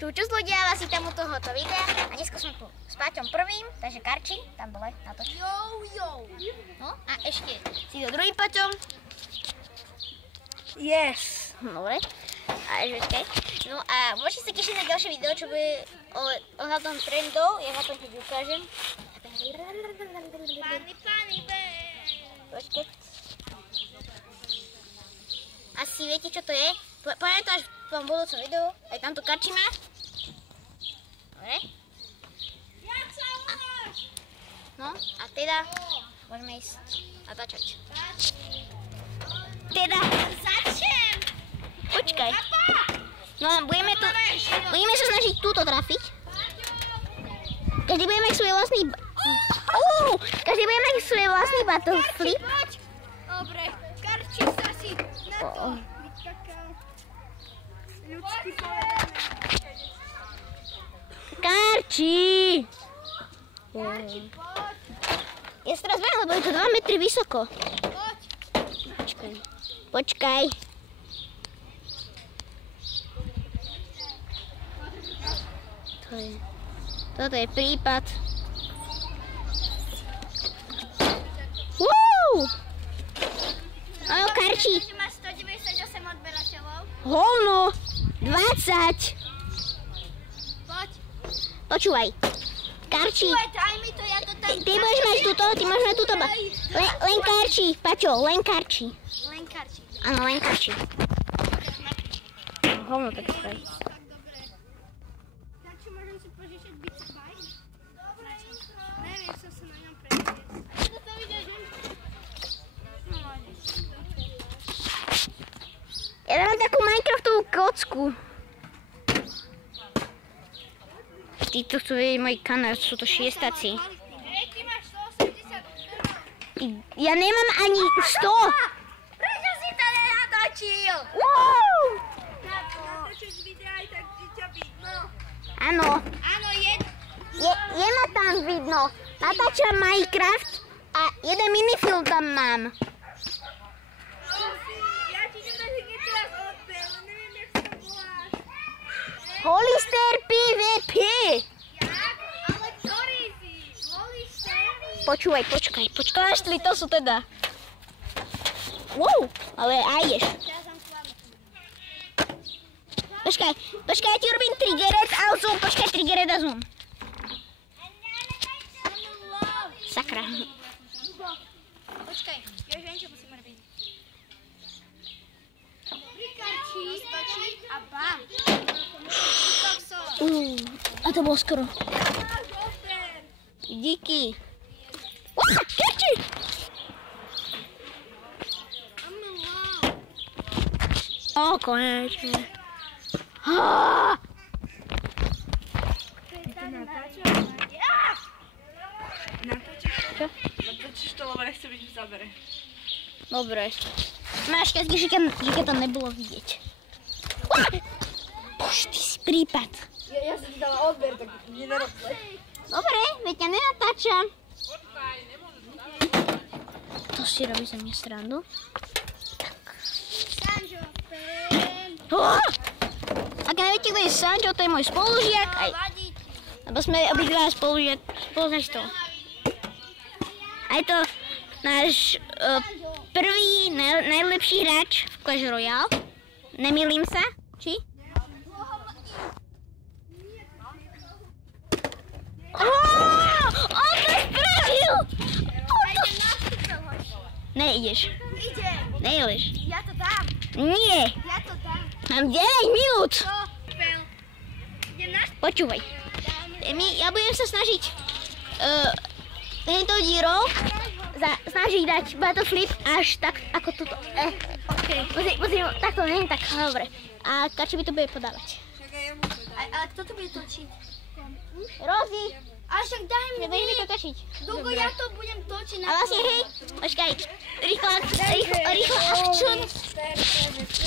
Čus ľudia, vás vítam u tohoto videa a dneska som tu s Paťom prvým, takže Karči, tam dole na to. No a ešte si to druhým Paťom. Yes. Dobre. A ešte. No a môžete sa tešiť na ďalšie video, čo bude ohľadom trendov, ja vám to hneď ukážem. Počkať. Asi viete, čo to je? Poviem to až v tom budúcom videu. Aj tamto Karči má. Dobre. No a teda môžeme ísť natáčať. Teda začnem! Počkaj. No a budeme sa snažiť túto trafiť. Každý bude mať svoj vlastný battle flip. Dobre, Karči sa si na to vytaká ľudský povedané. Karči! Karči, poď! Ja sa teraz viem, lebo je to 2 metry vysoko. Poď! Počkaj. Toto je prípad. Áno, Karči. Má 198 odberateľov. Hovno. 20. Poď. Počúvaj. Karči. Daj mi to, ja to tam... Ty budeš mať túto, ty máš mať túto. Len Karči, Paťo, len Karči. Len Karči. Áno, len Karči. Hovno tak spraví. Tak dobre. Karči, môžem si požičať Beats Bike? Dobre, neviem, som sa na ňom predviesť. Ako to vidíš, že? No, Ja dám takú Minecraftovú kocku. Títo chcú vedieť môj kanál, sú to šiestáci. Ty máš 180. Ja nemám ani 100. Prečo si to nenatočil? Wow! Natočíš videa aj tak, že ťa vidno. Áno, Áno, je. je ma tam vidno. Natáčam Minecraft a jeden minifilm tam mám. Ja ti to tak hneď teraz odbel, neviem, jak sa voláš. Holister PvP. Jak? Ale ktorý si? Holister? Počúvaj, počkaj. To sú teda. Wow, ale aj ješ. Ja som slabý. Počkaj, ja ti urobím triggered a zoom. Počkaj, triggered a zoom. Sakra. Počkaj, ja už viem, čo musím robiť. Karči, stočí a bam. A to bolo skoro. Díky. Karči! Konečne. Natočíš to, lebo nechce byť v zábere. Dobre. Máš šťastie, že keď to nebolo vidieť. Ty si prípad. Ja som ti dala odber, tak nerob zle. Dobre, veď ťa nenatáčam. To si robí za mňa srandu. Sanjo, pen. Ak neviete, kto je Sanjo, to je môj spolužiak. Vadí ti. Lebo sme obidva spolužiačstvo. A je to náš prvý najlepší hráč v Clash Royale. Nemýlim sa? Či? On to spravil! Neideš. Ide. Nejdeš. Ja to dám. Nie. Ja to dám. Mám 9 minút. To, pel. Idem na... Počúvaj. Ja budem sa snažiť tento dírov snažiť dať battle flip až tak ako toto. Pozri, takto nie je tak dobre. A Karči by to bude podávať. Ale kto to bude točiť? Rozi, Ale však daj mi nebudeš mi to točiť. Dugo, ja to budem točiť na A vlastne hej, počkaj, rýchlo akčn.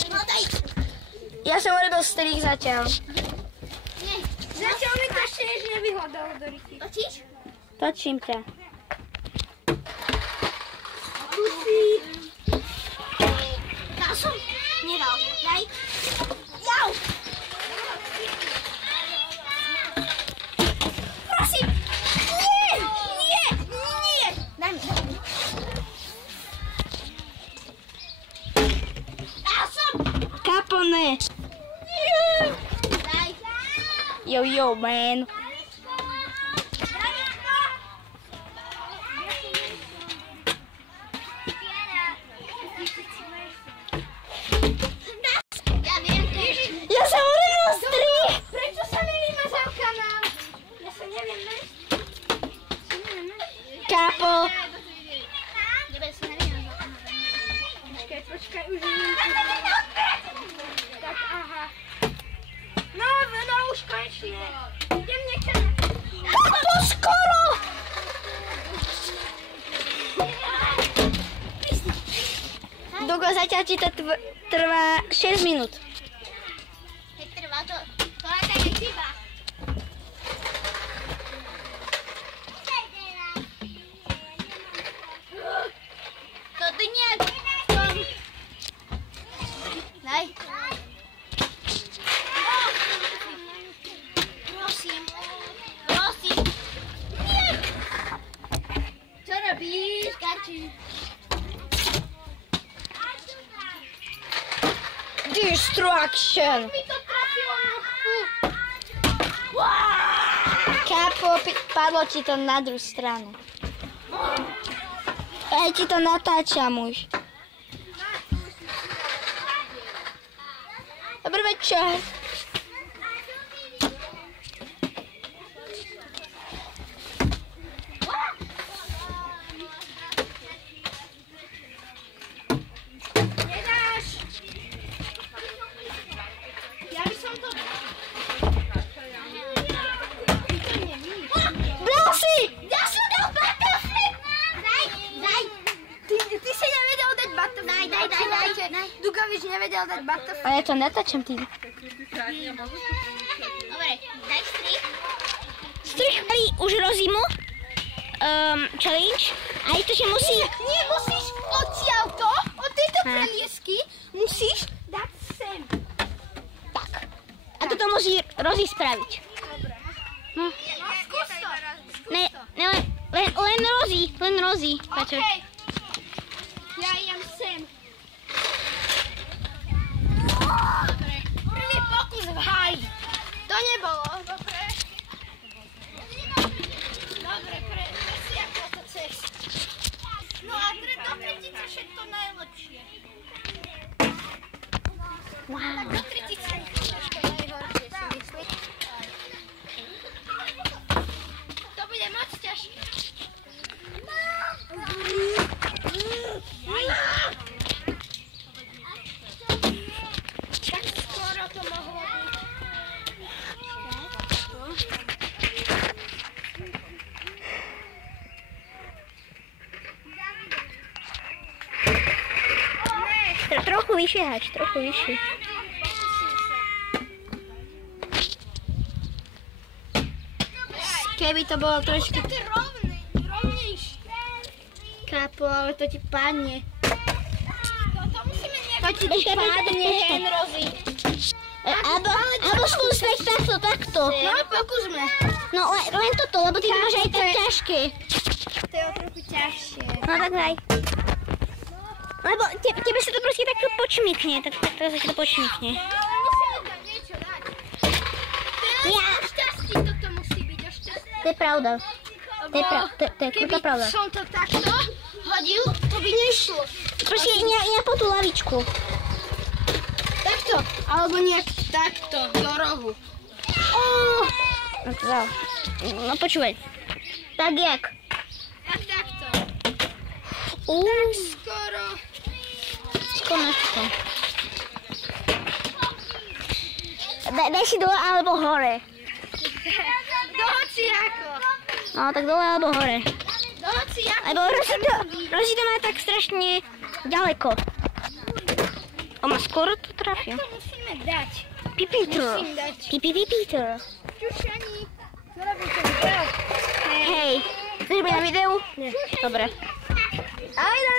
No daj. Ja som urobil strich zatiaľ. Zatiaľ mi to ešte než nevyhľadalo do Riky. Točíš? Točím ťa. Dal som? Nedal. Daj. Jau! Yo, man. Ja sa urodil strih! Prečo sa mi vymazal kanál? Ja sa neviem Kápo. Počkaj, už tak, aha. No, už konečne. Idem niekam. Kápo, skoro! Dugo, zatiaľ ti to trvá 6 minút. Trvá to aká je chyba. To ty nejak... Daj. Prosím. Čo robíš, Karči? Destruction! Mi to trafilo nohu. Kápo, padlo ti to na druhú stranu. Ja ti to natáčam už. Dobrý večer. Nedáš. Ja by som to dal. Ty to nevíš. Bral si! Ja som dal battlefield! Daj! Ty si nevedel dať battlefield. Daj. Dugovič nevedel dať battlefield. A ja to natáčam tým. Dobre, daj strich. Strihali už Rozimu. Challenge. A je to, že musí... Nie, musíš odtiaľto, od tejto preliesky, musíš dať sem. Tak. A toto musí Rozi spraviť. No. No, skús to. Ne, len Rozi. Pačo. Okej. Ja idem sem. Dobre. Prvý pokus v háji. To nebolo. Dobre. Dobre, presi ako to chceš. No a do tretice všetko najlepšie. Wow. Do tretice všetko najhoršie si myslím. To bude moc ťažké. Tak skoro to mohlo byť. Trochu vyššie hač, trochu vyššie. Keby to bolo trošku... To je rovnejšie. Kápo, ale to ti padne. To musíme nejak... To ti padne, Henrozy. Alebo skúsme takto. No, pokúsme. No len toto, lebo ty máš aj tak ťažké. To je o trochu ťažšie. No tak daj. Lebo tebe sa to proste takto počmikne, tak sa ti to počmikne. Ale musíme tam niečo dať. To je o šťastí, toto musí byť o šťastí. To je pravda. To je krutá pravda. Keby som to takto hodil, to by nešlo. Proste ja po tú lavičku. Takto, alebo nejak takto, do rohu. No to dal. No počúvaj. Tak jak? Tak takto. Skoro. Skoro na to. Daj si dole alebo hore. Do hociako. No tak dole alebo hore. Do hociako. Lebo Rozi to má tak strašne ďaleko. On má skoro to trafia. To musíme dať. Pipiter. Musím dať. Pipiter. Čušani. Co robíte video? Hej. Chceš byť na videu? Nie. Dobre. Ahojda,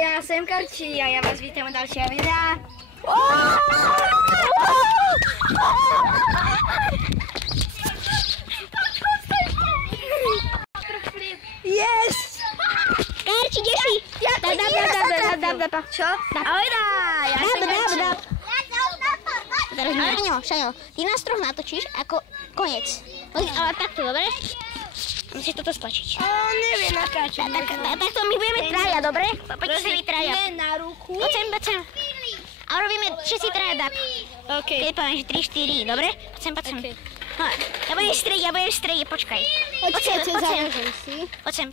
ja som Karči a ja vás vítam u ďalšieho videa. Yes! Karči, kde si? Dab. Čo? Ahojda, ja som Karči. Teraz Šaňo, ty nás troch natočíš ako koniec. Ale takto, dobre? Musíš toto stlačiť. Neviem natáčať. Takto my budeme traja, dobre? Poďte si vy traja. Na ruku. Poď sem. A urobíme všetci traja tak. OK. Keď poviem, že 3, 4, dobre? Poď sem. No, ja budem v strede, počkaj. Poď sem.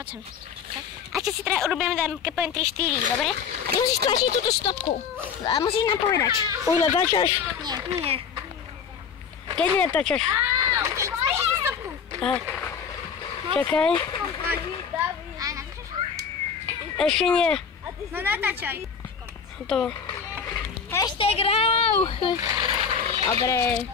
A čo si traja urobíme, keď poviem 3, 4, dobre? A ty musíš tlačiť túto stopku. A musíš nám povedať. Už natáčaš? Nie. Kedy natáčaš? Aha. Čakaj. Ešte nie. No natáčaj. To. Hashtag Rauch. Dobre.